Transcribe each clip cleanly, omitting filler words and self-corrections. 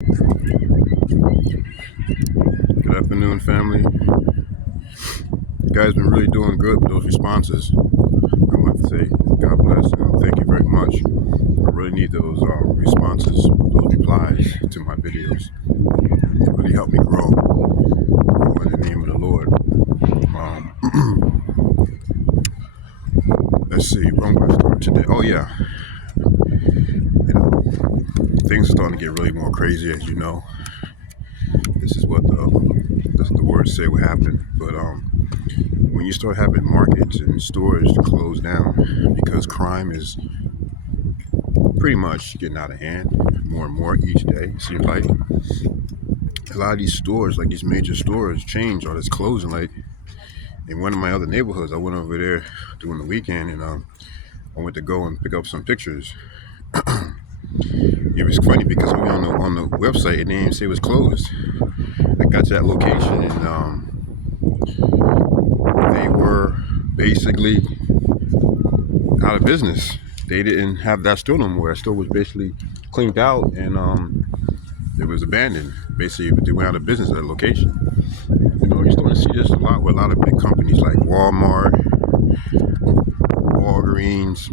Good afternoon, family. You guys been really doing good with those responses. I want to say God bless and thank you very much. I really need those responses, those replies to my videos. It really helped me grow in the name of the Lord. Let's see, where I'm going to start today. Oh yeah, things are starting to get really more crazy, as you know. This is what the words say will happen. But when you start having markets and stores closed down because crime is pretty much getting out of hand more and more each day, it seems like a lot of these stores, like these major stores, change or it's closing. Like in one of my other neighborhoods, I went over there during the weekend and I went to go and pick up some pictures. It was funny because on the website it didn't even say it was closed. I got to that location and they were basically out of business. They didn't have that store no more. That store was basically cleaned out and it was abandoned. Basically, they went out of business at that location. You're starting to see this a lot with a lot of big companies like Walmart, Walgreens,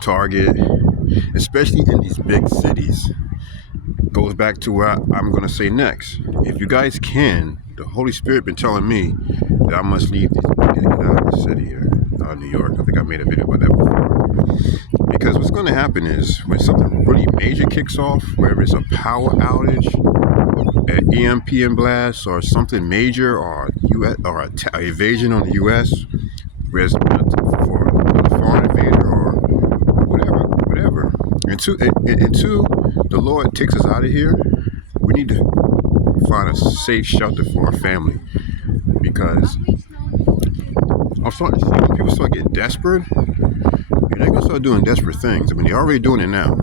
Target, especially in these big cities. Goes back to what I'm going to say next. If you guys can, the Holy Spirit been telling me that I must leave get out of the city here, New York. I think I made a video about that before. Because what's going to happen is when something really major kicks off, whether it's a power outage, an EMP blast, or something major, or an invasion on the U.S., whereas for a foreign invader or whatever. Until the Lord takes us out of here, we need to find a safe shelter for our family. Because I'm starting to see when people start getting desperate, they're going to start doing desperate things. I mean, they're already doing it now,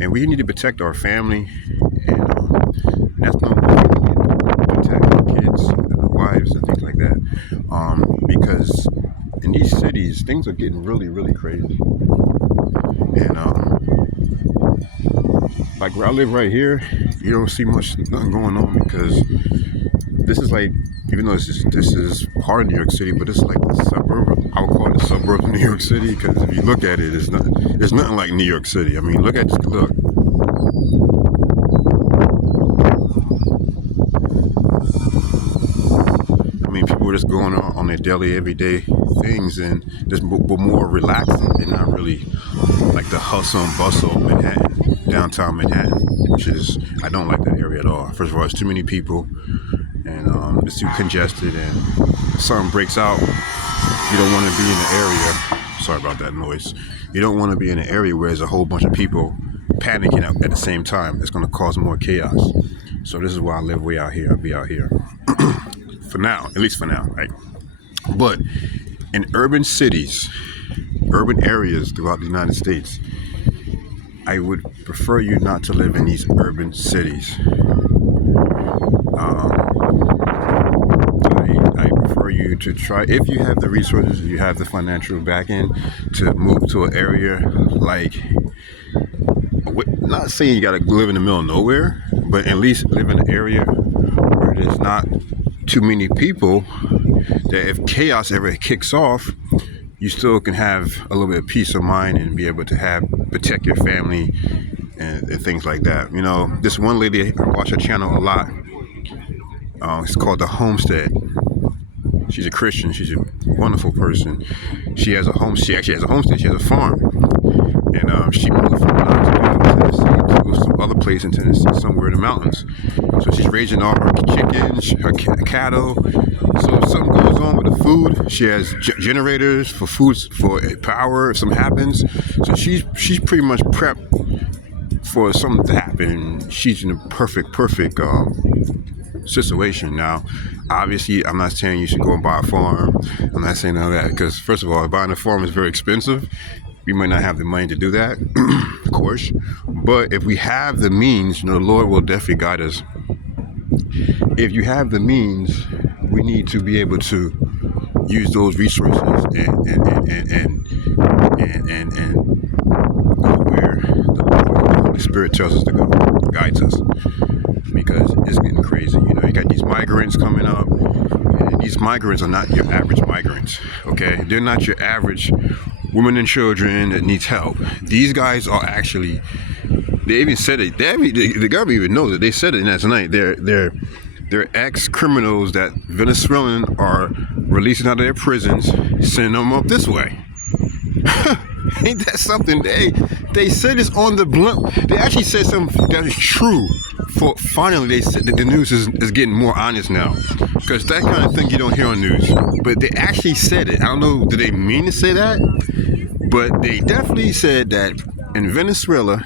and we need to protect our family, and that's not what we need to protect our kids and our wives and things like that, because in these cities, things are getting really, really crazy. And like where I live right here, you don't see nothing going on because this is like, even though this is part of New York City, but it's like the suburb. I would call it the suburb of New York City because if you look at it, it's nothing like New York City. I mean, look. I mean, people are just going on their daily, everyday things and just more relaxing. They're not really like the hustle and bustle of Manhattan, downtown Manhattan, I don't like that area at all. First of all, it's too many people and it's too congested, and if something breaks out, you don't want to be in the area. Sorry about that noise. You don't want to be in an area where there's a whole bunch of people panicking at the same time. It's going to cause more chaos. So this is why I live way out here. I'll be out here for now, at least for now, right? But in urban cities, urban areas throughout the United States, I would prefer you not to live in these urban cities. I prefer you to try, if you have the resources, you have the financial backing, to move to an area like, not saying you got to live in the middle of nowhere, but at least live in an area where there's not too many people, that if chaos ever kicks off, you still can have a little bit of peace of mind and be able to protect your family and things like that. This one lady, I watch her channel a lot. It's called The Homestead. She's a Christian. She's a wonderful person. She has a home. She actually has a homestead. She has a farm, and she moved from Tennessee to some other place in Tennessee, somewhere in the mountains. So she's raising all her chickens, her cattle. So if something goes on with the food, she has generators for food, for power if something happens. So she's pretty much prepped for something to happen. She's in a perfect situation. Now, obviously, I'm not saying you should go and buy a farm. I'm not saying all that, because first of all, buying a farm is very expensive. We might not have the money to do that, of course. But if we have the means, the Lord will definitely guide us. If you have the means, we need to be able to use those resources and go where the Spirit tells us to go, guides us, because it's getting crazy. You know, you got these migrants coming up, and these migrants are not your average migrants, okay? They're not your average women and children that needs help. These guys are actually, they even said it, the government even knows it. They said it last night. They're ex-criminals that Venezuelan are releasing out of their prisons, sending them up this way. Ain't that something? They said this on the blunt. They actually said something that is true. For finally, they said that the news is getting more honest now, because that kind of thing you don't hear on news. But they actually said it. I don't know, did they mean to say that? But they definitely said that in Venezuela,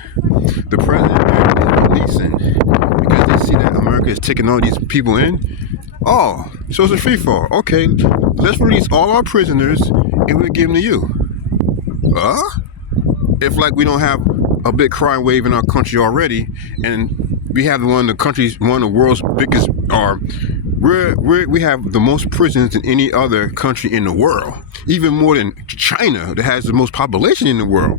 the president is releasing because they see that America is taking all these people in. Oh, so it's a free fall. Okay, let's release all our prisoners and we'll give them to you. If like we don't have a big crime wave in our country already, and we have one of the world's biggest, we have the most prisons than any other country in the world, even more than China that has the most population in the world.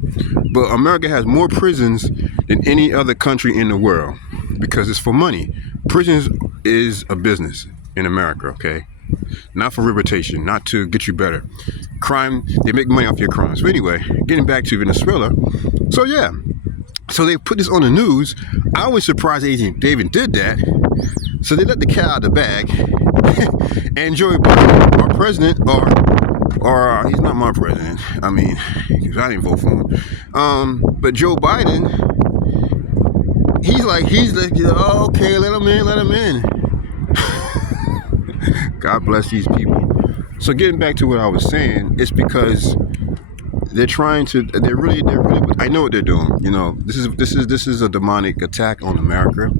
But America has more prisons than any other country in the world because it's for money. Prisons is a business in America, okay? Not for reputation, not to get you better. Crime, they make money off your crimes. But anyway, getting back to Venezuela. So yeah, so they put this on the news. I was surprised they even did that. So they let the cat out of the bag. And Joe Biden, our president, or he's not my president. I mean, because I didn't vote for him. But Joe Biden, he's like, oh, okay, let him in. God bless these people. So getting back to what I was saying, it's because they're really, I know what they're doing. You know, this is a demonic attack on America.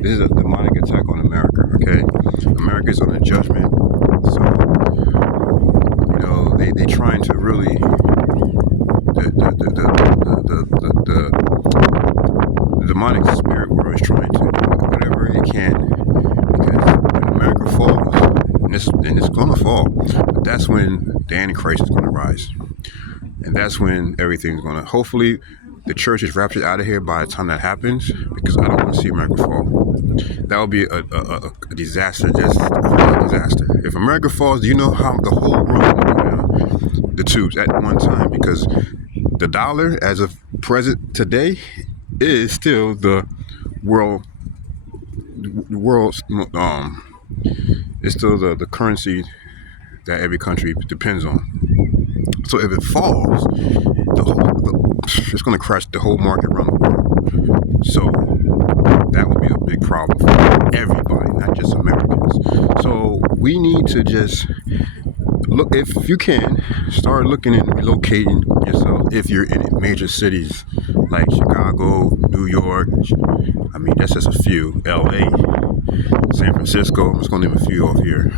This is a demonic attack on America, okay? America is on a judgment. So, you know, they trying to really, the demonic spirit world is trying to do whatever it can, because when America falls, and it's gonna fall, but that's when the Antichrist is gonna rise. And that's when everything's gonna, hopefully the church is raptured out of here by the time that happens, because I don't want to see America fall. That would be a disaster, just a disaster. If America falls, do you know how the whole world will go down the tubes at one time? Because the dollar, as of present today, is still the world's it's still the currency that every country depends on. So if it falls, it's going to crash the whole market around the world. So that would be a big problem for everybody, not just Americans. So we need to just look, if you can, start looking and relocating yourself if you're in major cities like Chicago, New York. I mean, that's just a few. LA, San Francisco. I'm just going to name a few off here,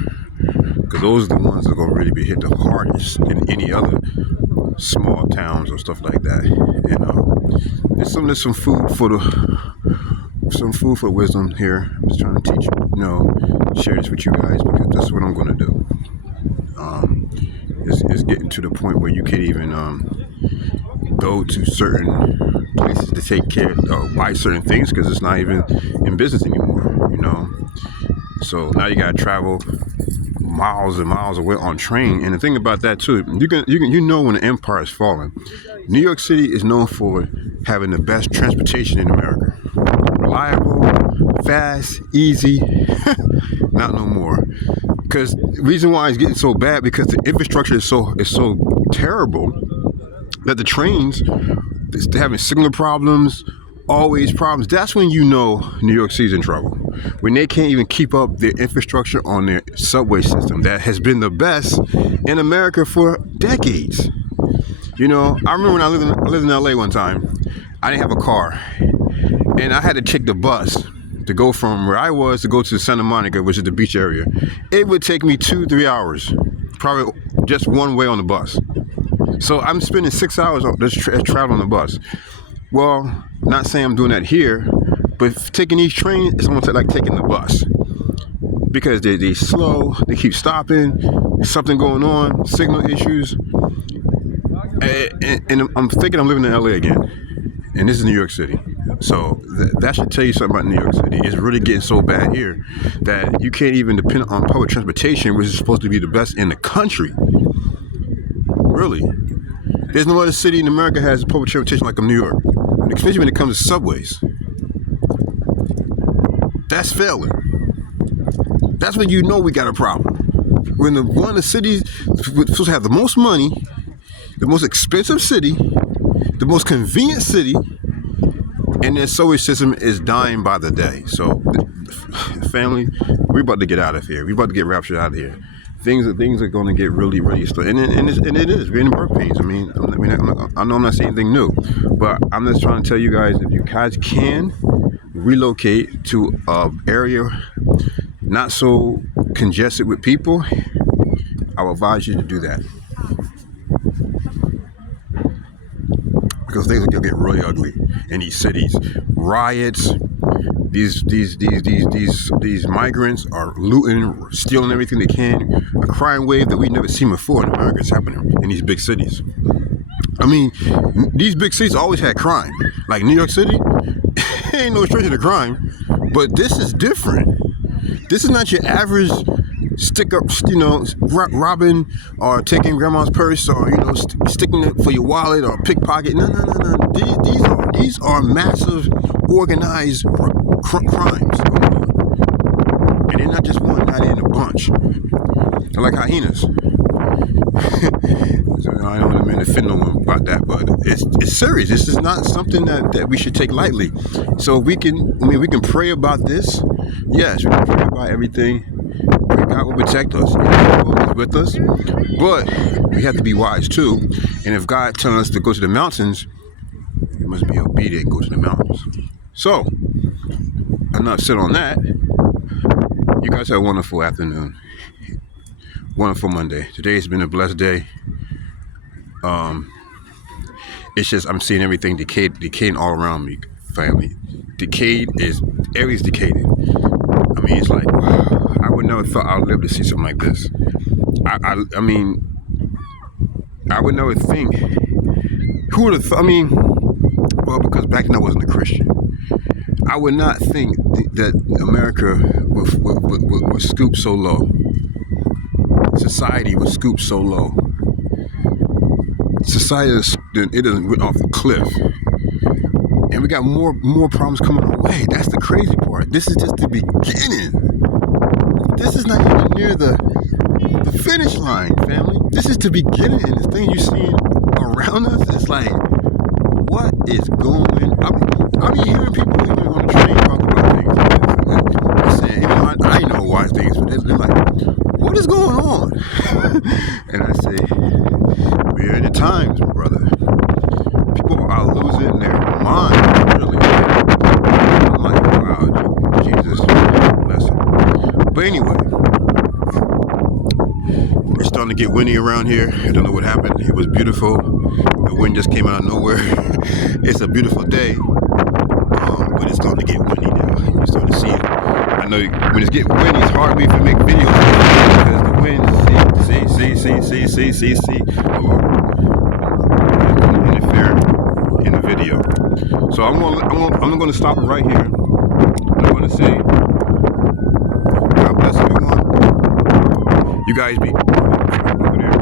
because those are the ones that are going to really be hit the hardest in any other small towns or stuff like that. You know, there's some food for wisdom here. I'm just trying to teach you, you know, share this with you guys, because that's what I'm going to do. It's getting to the point where you can't even go to certain places to take care or buy certain things, because it's not even in business anymore, you know. So now you gotta travel miles and miles away on train. And the thing about that too, you know when the empire is falling. New York City is known for having the best transportation in America. Reliable, fast, easy. Not no more. Because the reason why it's getting so bad, because the infrastructure is so terrible that the trains, they're having signal problems, always problems. That's when you know New York City's in trouble. When they can't even keep up their infrastructure on their subway system that has been the best in America for decades. You know, I remember when I lived in LA one time, I didn't have a car, and I had to take the bus to go from where I was to go to Santa Monica, which is the beach area. It would take me 2-3 hours, probably just one way on the bus. So I'm spending 6 hours just traveling on the bus. Well, not saying I'm doing that here, but taking these trains is almost like taking the bus, because they slow, they keep stopping, there's something going on, signal issues, and I'm thinking I'm living in LA again, and this is New York City. So that should tell you something about New York City. It's really getting so bad here that you can't even depend on public transportation, which is supposed to be the best in the country. Really. There's no other city in America has public transportation like New York, especially when it comes to subways. That's failing. That's when you know we got a problem. When one of the cities supposed to have the most money, the most expensive city, the most convenient city, and their subway system is dying by the day. So, family, we're about to get out of here. We're about to get raptured out of here. Things are going to get really, really slow. And it is. We're in the birth pains. I know I'm not saying anything new, but I'm just trying to tell you guys, if you guys can relocate to an area not so congested with people, I would advise you to do that. Because things will get really ugly in these cities. Riots, these migrants are looting, stealing everything they can. A crime wave that we've never seen before in America is happening in these big cities. I mean, these big cities always had crime. Like New York City, ain't no stranger to crime. But this is different. This is not your average stick up, robbing or taking grandma's purse, or sticking it for your wallet or pickpocket. No. These are massive, organized crimes, and they're not just one, not in a bunch. They're like hyenas. So, I don't mean to offend no one about that, but it's serious. This is not something that we should take lightly. So we can pray about this. Yes, we can pray about everything. God will protect us. God is with us. But we have to be wise too. And if God tells us to go to the mountains, we must be obedient and go to the mountains. So, enough said on that. You guys have a wonderful afternoon. Wonderful Monday. Today has been a blessed day. It's just I'm seeing everything decaying all around me, family. Everything's decaying. I mean, it's like, wow, I would never thought I'd live to see something like this. I mean, I would never think. Who would have thought? I mean, well, because back then I wasn't a Christian. I would not think that America would scoop so low. Society would scoop so low. Society it isn't went off the cliff. And we got more problems coming our way. That's the crazy part. This is just the beginning. This is not even near the finish line, family. This is the beginning. And the thing you're seeing around us is like, what is going on? I mean, hearing people even on the train talk about things like this. They're saying, I know why things, but they're like, what is going on? And I say, we're in the times, brother. People are losing their mind, really. I'm like, wow, Jesus, bless him. But anyway, it's starting to get windy around here. I don't know what happened. It was beautiful. The wind just came out of nowhere. It's a beautiful day, but it's starting to get windy now. You're starting to see it. I know when it's getting windy, it's hard for me to make videos because the wind. See. Hold on. Interfere in the video. So I'm going to stop it right here. I'm going to say, God bless everyone. You guys be over there.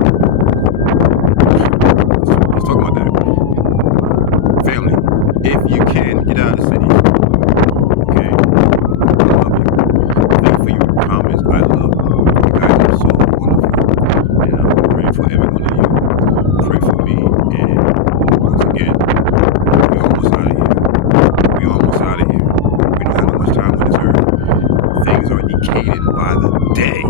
Let's talk about that. Family, if you can, get out of the city. Okay? I love you. Thank you for your comments. I love you. You guys are so wonderful. And I'm praying for every one of you. Pray for me. And once again, we're almost out of here. We don't have that much time on this earth. Things are decaying by the day.